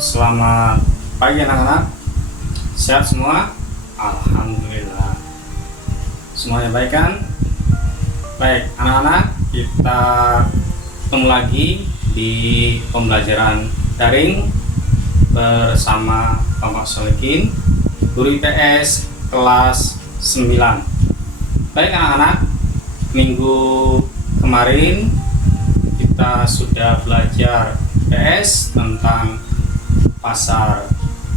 Selamat pagi anak-anak. Sehat semua? Alhamdulillah. Semuanya baik kan? Baik anak-anak, kita ketemu lagi di pembelajaran daring bersama Bapak Solikin, guru IPS kelas 9. Baik anak-anak, minggu kemarin kita sudah belajar IPS tentang pasar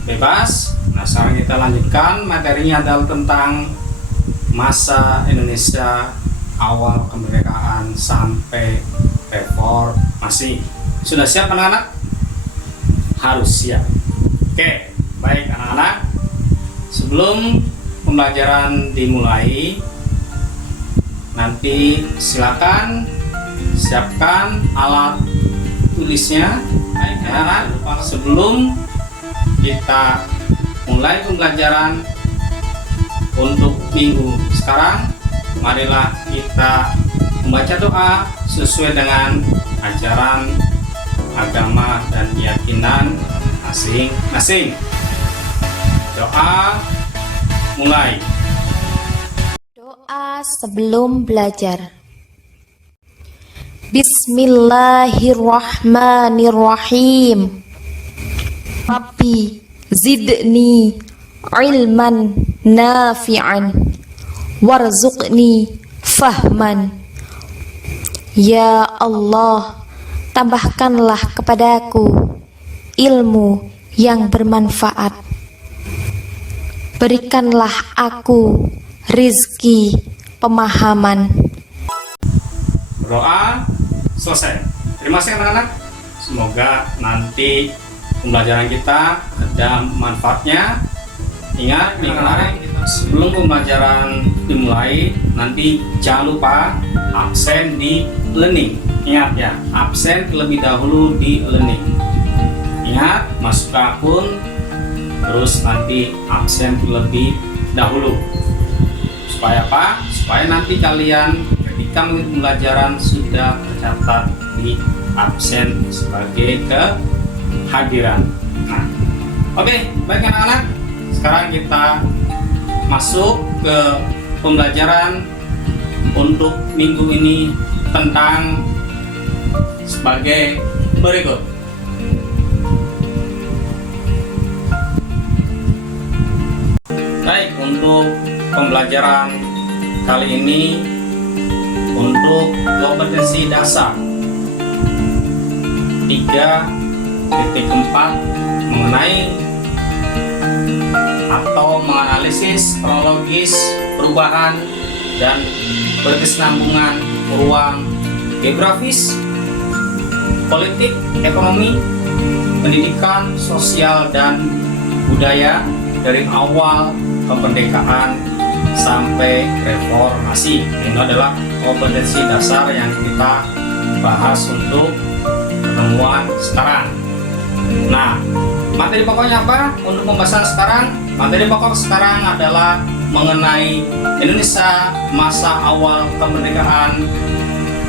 bebas. Nah, sekarang kita lanjutkan, materinya adalah tentang masa Indonesia awal kemerdekaan sampai reformasi. Sudah siap anak-anak? Harus siap. Oke, baik anak-anak. Sebelum pembelajaran dimulai, nanti silakan siapkan alat tulisnya. Baik anak-anak, sebelum kita mulai pembelajaran untuk minggu sekarang, marilah kita membaca doa sesuai dengan ajaran agama dan keyakinan masing-masing. Doa mulai. Doa sebelum belajar. Bismillahirrahmanirrahim. Rabbi zidni ilman nafi'an warzuqni fahman. Ya Allah, tambahkanlah kepadaku ilmu yang bermanfaat. Berikanlah aku rizki pemahaman. Doa selesai. Terima kasih anak-anak. Semoga nanti pembelajaran kita ada manfaatnya. Ingat anak-anak, sebelum pembelajaran dimulai, nanti jangan lupa absen di learning. Ingat ya, absen terlebih dahulu di learning. Ingat, masuk ke akun, terus nanti absen terlebih dahulu. Supaya apa? Supaya nanti kalian ketika mengikuti pembelajaran sudah tercatat di absen sebagai kehadiran. Nah, oke, baik anak-anak. Sekarang kita masuk ke pembelajaran untuk minggu ini tentang sebagai berikut. Baik, untuk pembelajaran kali ini untuk kompetensi dasar 3.4 mengenai atau menganalisis kronologis perubahan dan berkesinambungan ruang geografis, politik, ekonomi, pendidikan, sosial, dan budaya dari awal kemerdekaan sampai reformasi. Ini adalah kompetensi dasar yang kita bahas untuk pertemuan sekarang. Nah, materi pokoknya apa untuk pembahasan sekarang? Materi pokok sekarang adalah mengenai Indonesia masa awal kemerdekaan,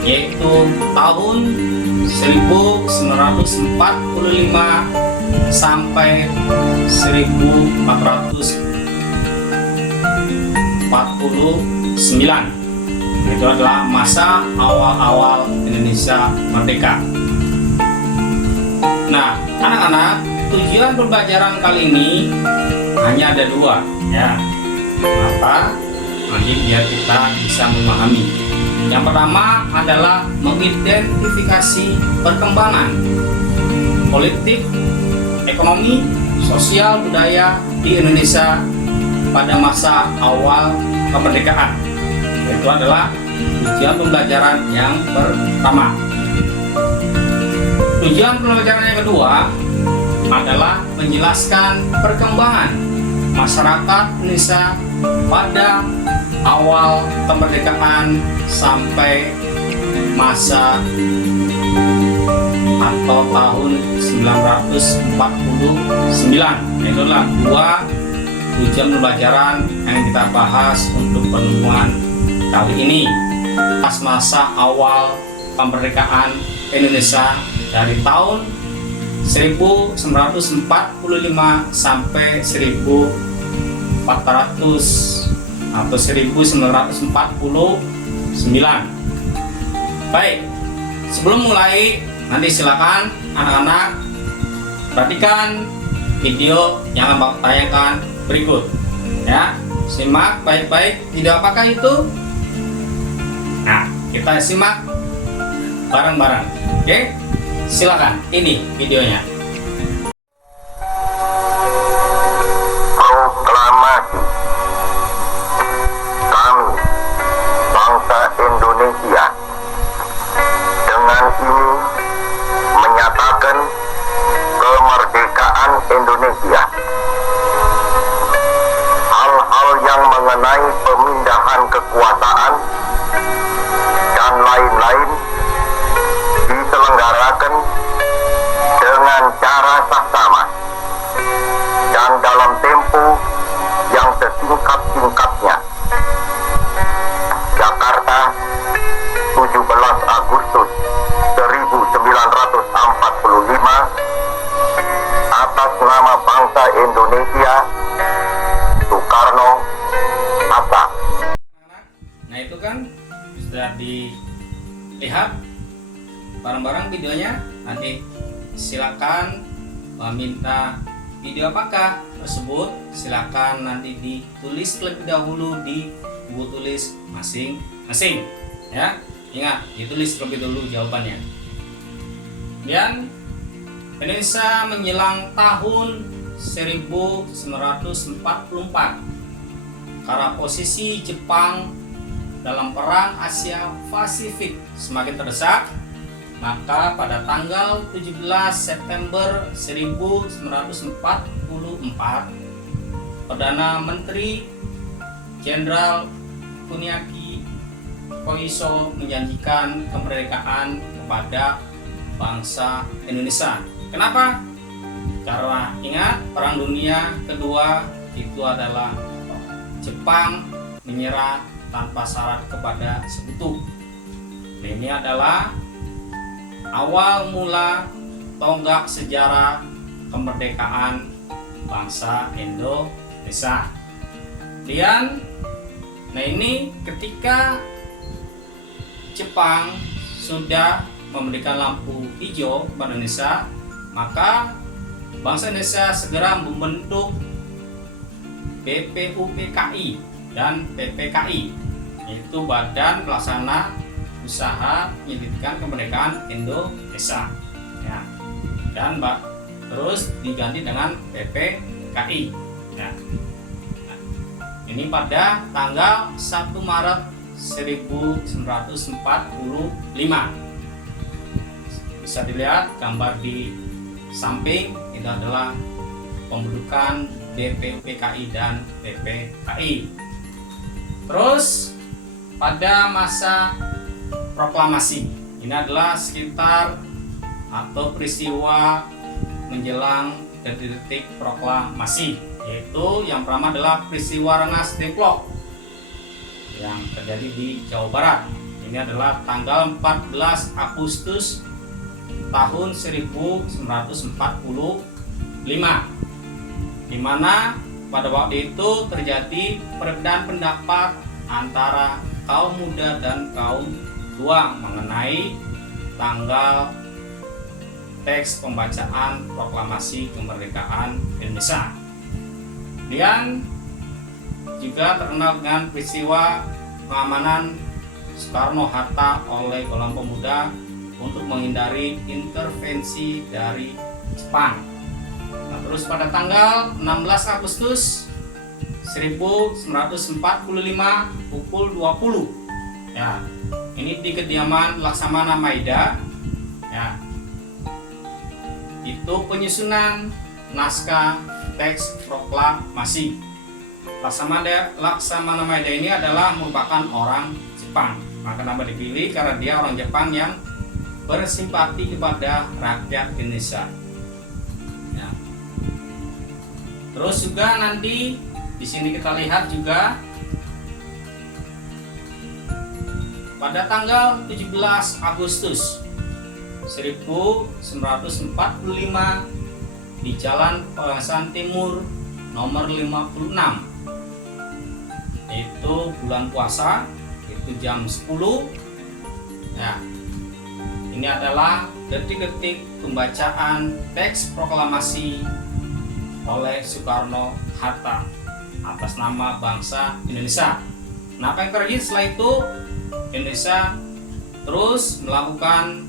yaitu tahun 1945 sampai 1449. Itu adalah masa awal-awal Indonesia merdeka. Nah, anak-anak, tujuan pembelajaran kali ini hanya ada dua, ya. Apa? Nanti biar kita bisa memahami. Yang pertama adalah mengidentifikasi perkembangan politik, ekonomi, sosial, budaya di Indonesia pada masa awal kemerdekaan. Itu adalah tujuan pembelajaran yang pertama. Tujuan pembelajaran yang kedua adalah menjelaskan perkembangan masyarakat Indonesia pada awal kemerdekaan sampai masa atau tahun 1949. Itu adalah dua tujuan pembelajaran yang kita bahas untuk pertemuan kali ini. Pas masa awal kemerdekaan Indonesia dari tahun 1945 sampai 1400 atau 1949. Baik, sebelum mulai, nanti silakan anak-anak perhatikan video yang akan tayangkan berikut ya. Simak baik-baik video apakah itu. Nah, kita simak bareng-bareng. Oke, silakan, ini videonya. Proklamasi. Kami, bangsa Indonesia, dengan ini menyatakan kemerdekaan Indonesia. Hal-hal yang mengenai pemindahan kekuasaan dan lain-lain diselenggarakan dengan cara saksama dan dalam tempo yang sesingkat-singkatnya. Jakarta, 17 Agustus 1945, atas nama bangsa Indonesia, Soekarno Hatta. Nah, itu kan sudah dilihat bareng-bareng videonya. Nanti silakan meminta video apakah tersebut, silakan nanti ditulis terlebih dahulu di buku tulis masing-masing ya. Ingat, ditulis terlebih dahulu jawabannya. Dan Indonesia menjelang tahun 1944 karena posisi Jepang dalam perang Asia Pasifik semakin terdesak, maka pada tanggal 17 September 1944 Perdana Menteri Jenderal Kuniaki Koiso menjanjikan kemerdekaan kepada bangsa Indonesia. Kenapa? Karena ingat, Perang Dunia Kedua itu adalah Jepang menyerah tanpa syarat kepada sekutu. Ini adalah awal mula tonggak sejarah kemerdekaan bangsa Indonesia. Kemudian, nah ini ketika Jepang sudah memberikan lampu hijau kepada Indonesia, maka bangsa Indonesia segera membentuk BPUPKI dan PPKI, yaitu Badan Pelaksana Usaha Penyelidikan Kemerdekaan Indonesia ya. Dan terus diganti dengan PPKI ya. Nah, ini pada tanggal 1 Maret 1945. Bisa dilihat gambar di samping, itu adalah pembentukan BPUPKI dan PPKI. Terus pada masa proklamasi, ini adalah sekitar atau peristiwa menjelang detik proklamasi, yaitu yang pertama adalah peristiwa Rengas Dengklok yang terjadi di Jawa Barat. Ini adalah tanggal 14 Agustus tahun 1945, di mana pada waktu itu terjadi perbedaan pendapat antara kaum muda dan kaum tua mengenai tanggal teks pembacaan proklamasi kemerdekaan Indonesia. Kemudian juga terkenal dengan peristiwa pengamanan Soekarno-Hatta oleh golongan pemuda untuk menghindari intervensi dari Jepang. Nah, terus pada tanggal 16 Agustus 1945 pukul 20 ya, ini di kediaman Laksamana Maeda ya, itu penyusunan naskah teks proklamasi. Laksamana Maeda ini adalah merupakan orang Jepang. Maka kenapa dipilih? Karena dia orang Jepang yang bersimpati kepada rakyat Indonesia ya. Terus juga nanti di sini kita lihat juga pada tanggal 17 Agustus 1945 di Jalan Pengasahan Timur nomor 56. Itu bulan puasa, itu jam 10. Ya. Ini adalah detik-detik pembacaan teks proklamasi oleh Soekarno-Hatta atas nama bangsa Indonesia. Nah, apa yang terjadi setelah itu? Indonesia terus melakukan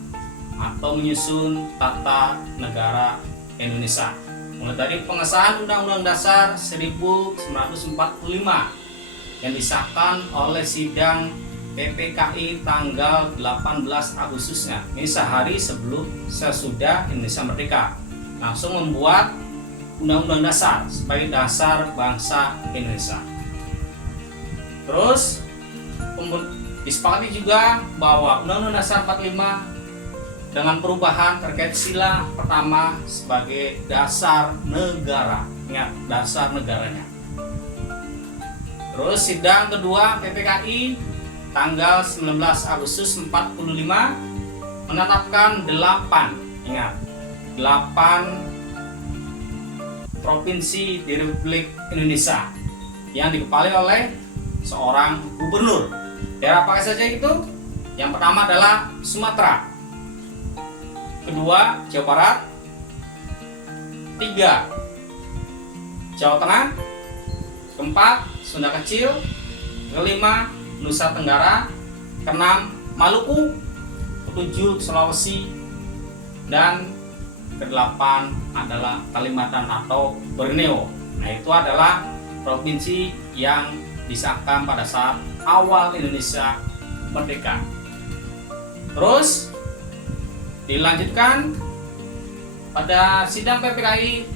atau menyusun tata negara Indonesia. Mulai dari pengesahan Undang-Undang Dasar 1945 yang disahkan oleh sidang PPKI tanggal 18 Agustusnya. Ini sehari sesudah Indonesia merdeka. Langsung membuat Undang-Undang Dasar sebagai dasar bangsa Indonesia. Terus disepakati juga bahwa Undang-Undang Dasar 45 dengan perubahan terkait sila pertama sebagai dasar negara. Ingat, dasar negaranya. Terus sidang kedua PPKI tanggal 19 Agustus 45 menetapkan 8 provinsi di Republik Indonesia yang dikepali oleh seorang gubernur. Daerah apa saja itu? Yang pertama adalah Sumatera, kedua Jawa Barat, 3 Jawa Tengah, keempat Sunda Kecil, kelima Nusa Tenggara, keenam Maluku, ketujuh Sulawesi, dan kedelapan adalah Kalimantan atau Borneo. Nah, itu adalah provinsi yang disahkan pada saat awal Indonesia merdeka. Terus dilanjutkan pada sidang PPKI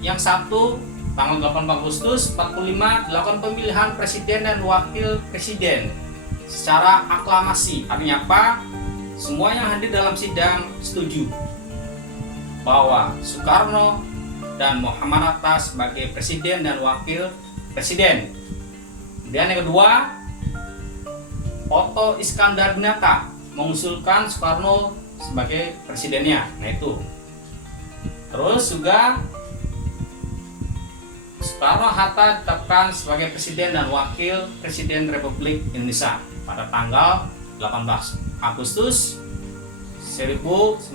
yang satu tanggal 8 Agustus 45 dilakukan pemilihan presiden dan wakil presiden secara aklamasi. Artinya apa? Semua yang hadir dalam sidang setuju bahwa Soekarno dan Muhammad Hatta sebagai presiden dan wakil presiden. Kemudian yang kedua, Otto Iskandar-Dinata mengusulkan Soekarno sebagai presidennya. Nah, itu. Terus juga Soekarno-Hatta ditetapkan sebagai presiden dan wakil presiden Republik Indonesia pada tanggal 18 Agustus 1945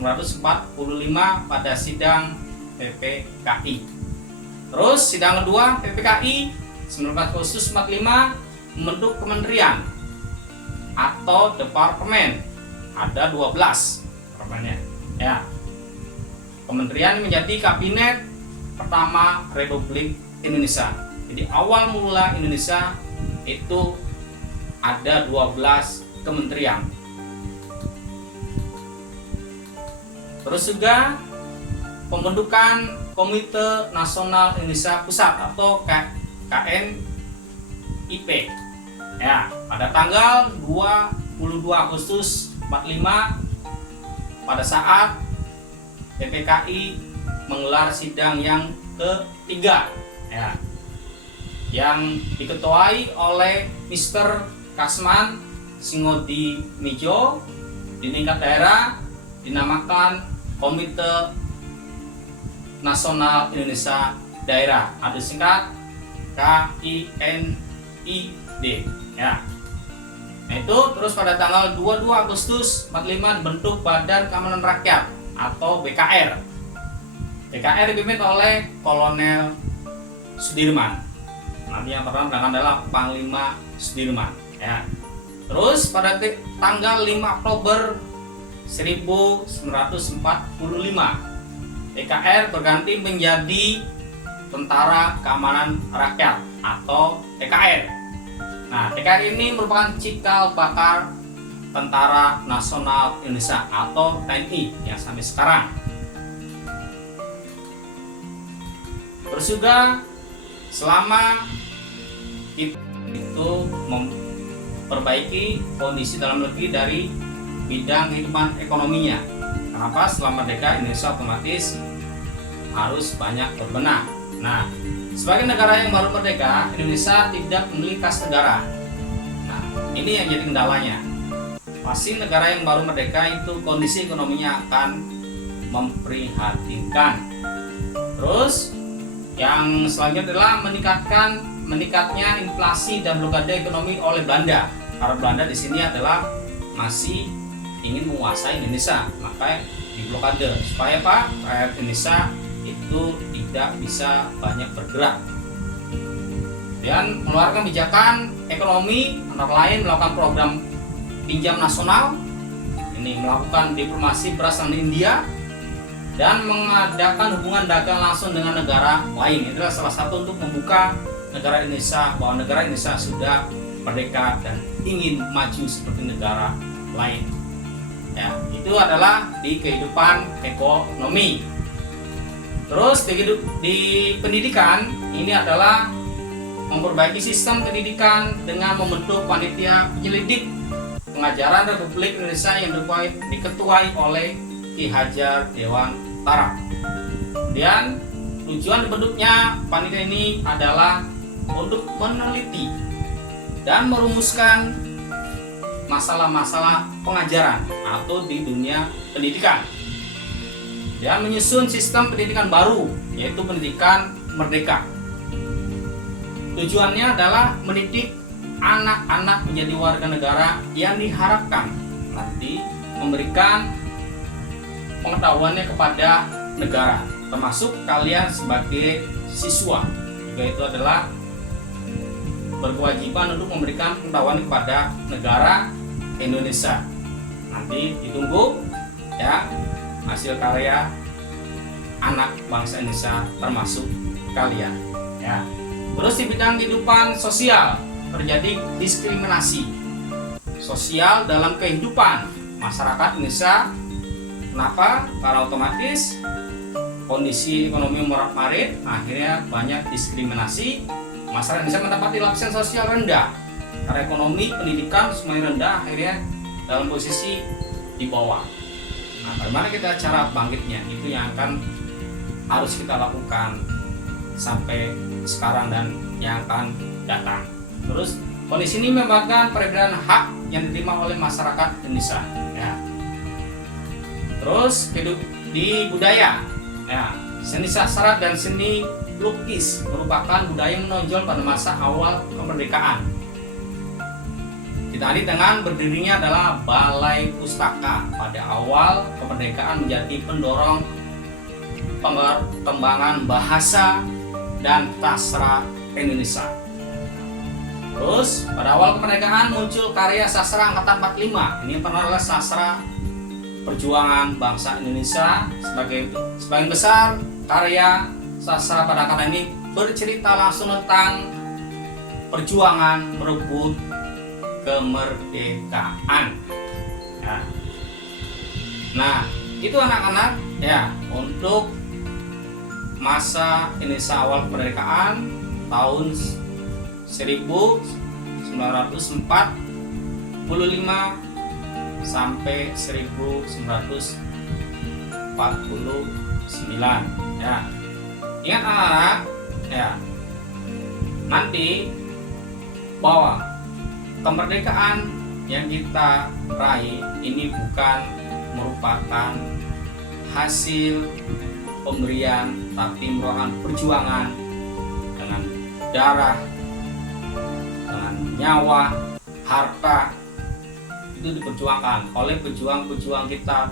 pada sidang PPKI. Terus sidang kedua PPKI 19 Agustus 45 membentuk kementerian atau departemen. Ada 12 departemennya. Ya. Kementerian menjadi kabinet pertama Republik Indonesia. Jadi awal mula Indonesia itu ada 12 kementerian. Terus juga pembentukan Komite Nasional Indonesia Pusat atau KNIP. Ya, pada tanggal 22 Agustus 45 pada saat PPKI menggelar sidang yang ketiga, ya, yang diketuai oleh Mr. Kasman Singodimijo di tingkat daerah dinamakan Komite Nasional Indonesia Daerah atau singkat KINID, ya. Nah, itu terus pada tanggal 22 Agustus 45 dibentuk Badan Keamanan Rakyat atau BKR. BKR dipimpin oleh Kolonel Sudirman. Nanti yang pertama adalah Panglima Sudirman, ya. Terus pada tanggal 5 Oktober 1945 BKR berganti menjadi Tentara Keamanan Rakyat atau TKR. Nah, TKR ini merupakan cikal bakal Tentara Nasional Indonesia atau TNI yang sampai sekarang. Terus juga selama itu memperbaiki kondisi dalam negeri dari bidang kehidupan ekonominya. Kenapa? Setelah merdeka Indonesia otomatis harus banyak berbenah. Nah, sebagai negara yang baru merdeka, Indonesia tidak memiliki kas negara. Nah, ini yang jadi kendalanya. pasti negara yang baru merdeka itu kondisi ekonominya akan memprihatinkan. Terus yang selanjutnya adalah meningkatnya inflasi dan blokade ekonomi oleh Belanda. Karena Belanda di sini adalah masih ingin menguasai Indonesia, maka diblokade supaya rakyat Indonesia itu tidak bisa banyak bergerak. Dan mengeluarkan kebijakan ekonomi antara lain melakukan program pinjam nasional, ini melakukan diplomasi beras dengan India, dan mengadakan hubungan dagang langsung dengan negara lain. Itu adalah salah satu untuk membuka negara Indonesia bahwa negara Indonesia sudah merdeka dan ingin maju seperti negara lain. Ya, itu adalah di kehidupan ekonomi. Terus di pendidikan ini adalah memperbaiki sistem pendidikan dengan membentuk panitia penyelidik pengajaran Republik Indonesia yang diketuai oleh Ki Hajar Dewantara. Kemudian tujuan dibentuknya panitia ini adalah untuk meneliti dan merumuskan masalah-masalah pengajaran atau di dunia pendidikan dan menyusun sistem pendidikan baru, yaitu pendidikan merdeka. Tujuannya adalah mendidik anak-anak menjadi warga negara yang diharapkan nanti memberikan pengetahuannya kepada negara, termasuk kalian sebagai siswa juga itu adalah berkewajiban untuk memberikan pengetahuan kepada negara Indonesia. Nanti ditunggu ya hasil karya anak bangsa Indonesia termasuk kalian ya. Terus di bidang kehidupan sosial terjadi diskriminasi sosial dalam kehidupan masyarakat Indonesia. Kenapa? Karena otomatis kondisi ekonomi morat-marit akhirnya banyak diskriminasi. Masyarakat Indonesia mendapati lapisan sosial rendah karena ekonomi, pendidikan semuanya rendah, akhirnya dalam posisi di bawah. Nah, bagaimana kita cara bangkitnya? Itu yang akan harus kita lakukan sampai sekarang dan yang akan datang. Terus kondisi ini merupakan perbedaan hak yang diterima oleh masyarakat Indonesia ya. Terus di budaya ya, seni sastra dan seni lukis merupakan budaya yang menonjol pada masa awal kemerdekaan. Ditandai dengan berdirinya adalah Balai Pustaka pada awal kemerdekaan menjadi pendorong pengembangan bahasa dan sastra Indonesia. Terus pada awal kemerdekaan muncul karya sastra angkatan 45. Ini adalah sastra perjuangan bangsa Indonesia. Sebagian besar karya sastra pada angkatan ini bercerita langsung tentang perjuangan merebut kemerdekaan. Nah, itu anak-anak ya untuk masa Indonesia awal kemerdekaan tahun 1945 sampai 1949 ya. Ingat anak-anak ya, nanti bahwa kemerdekaan yang kita raih ini bukan merupakan hasil pemberian, tapi merupakan perjuangan dengan darah, dengan nyawa, harta, itu diperjuangkan oleh pejuang-pejuang kita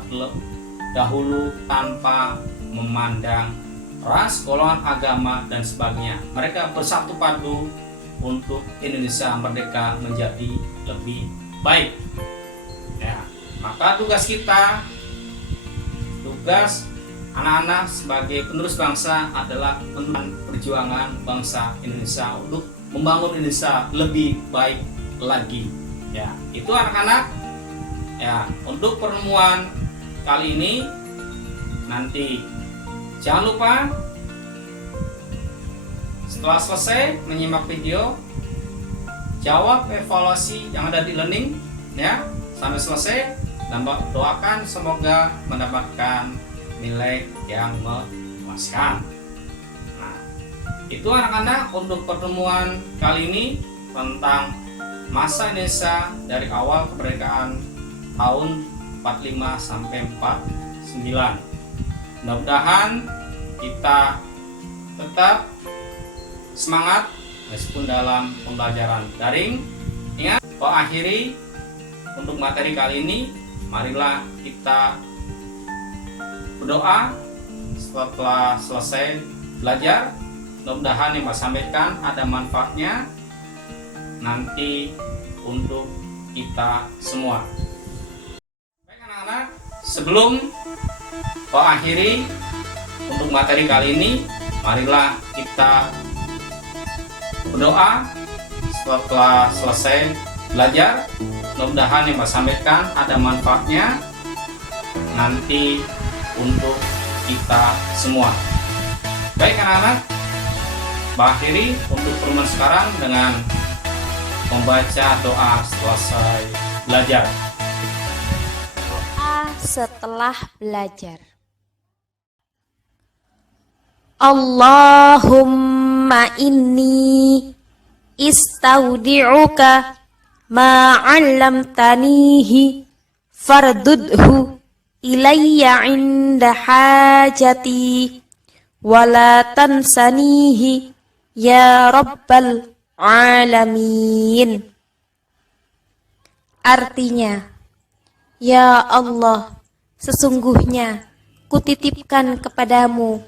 dahulu tanpa memandang ras, golongan, agama dan sebagainya. Mereka bersatu padu untuk Indonesia merdeka menjadi lebih baik. Ya, maka tugas kita, tugas anak-anak sebagai penerus bangsa adalah perjuangan bangsa Indonesia untuk membangun Indonesia lebih baik lagi. Ya, itu anak-anak. Ya, untuk pertemuan kali ini nanti jangan lupa setelah selesai menyimak video, jawab evaluasi yang ada di learning ya sampai selesai, dan doakan semoga mendapatkan nilai yang memuaskan. Nah, itu anak-anak untuk pertemuan kali ini tentang masa Indonesia dari awal kemerdekaan tahun 45 sampai 49. Mudah-mudahan kita tetap semangat meskipun dalam pembelajaran daring. Ingat, akhiri untuk materi kali ini, marilah kita berdoa setelah selesai belajar. Mudah-mudahan yang saya sampaikan ada manfaatnya nanti untuk kita semua. Baik anak-anak, sebelum akhiri untuk materi kali ini, marilah kita berdoa setelah selesai belajar. Mudah-mudahan yang saya sampaikan ada manfaatnya nanti untuk kita semua. Baik anak-anak, akhiri untuk pertemuan sekarang dengan membaca doa selesai belajar. Doa setelah belajar. Allahumma inni istaudi'uka ma 'allamtanihi fardudhu ilayya 'inda hajati wala tansanihi ya rabbal alamin. Artinya, ya Allah, sesungguhnya kutitipkan kepadamu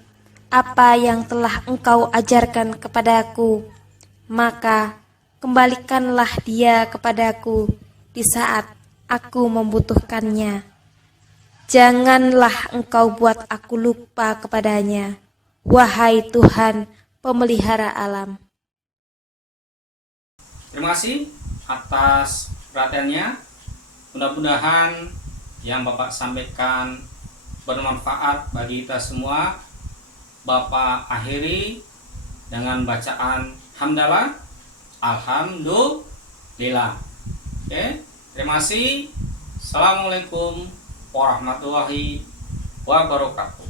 apa yang telah Engkau ajarkan kepadaku, maka kembalikanlah dia kepadaku di saat aku membutuhkannya. Janganlah Engkau buat aku lupa kepadanya, wahai Tuhan pemelihara alam. Terima kasih atas perhatiannya. Mudah-mudahan yang Bapak sampaikan bermanfaat bagi kita semua. Bapak akhiri dengan bacaan hamdalah, alhamdulillah. Oke, terima kasih. Assalamualaikum warahmatullahi wabarakatuh.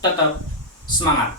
Tetap semangat.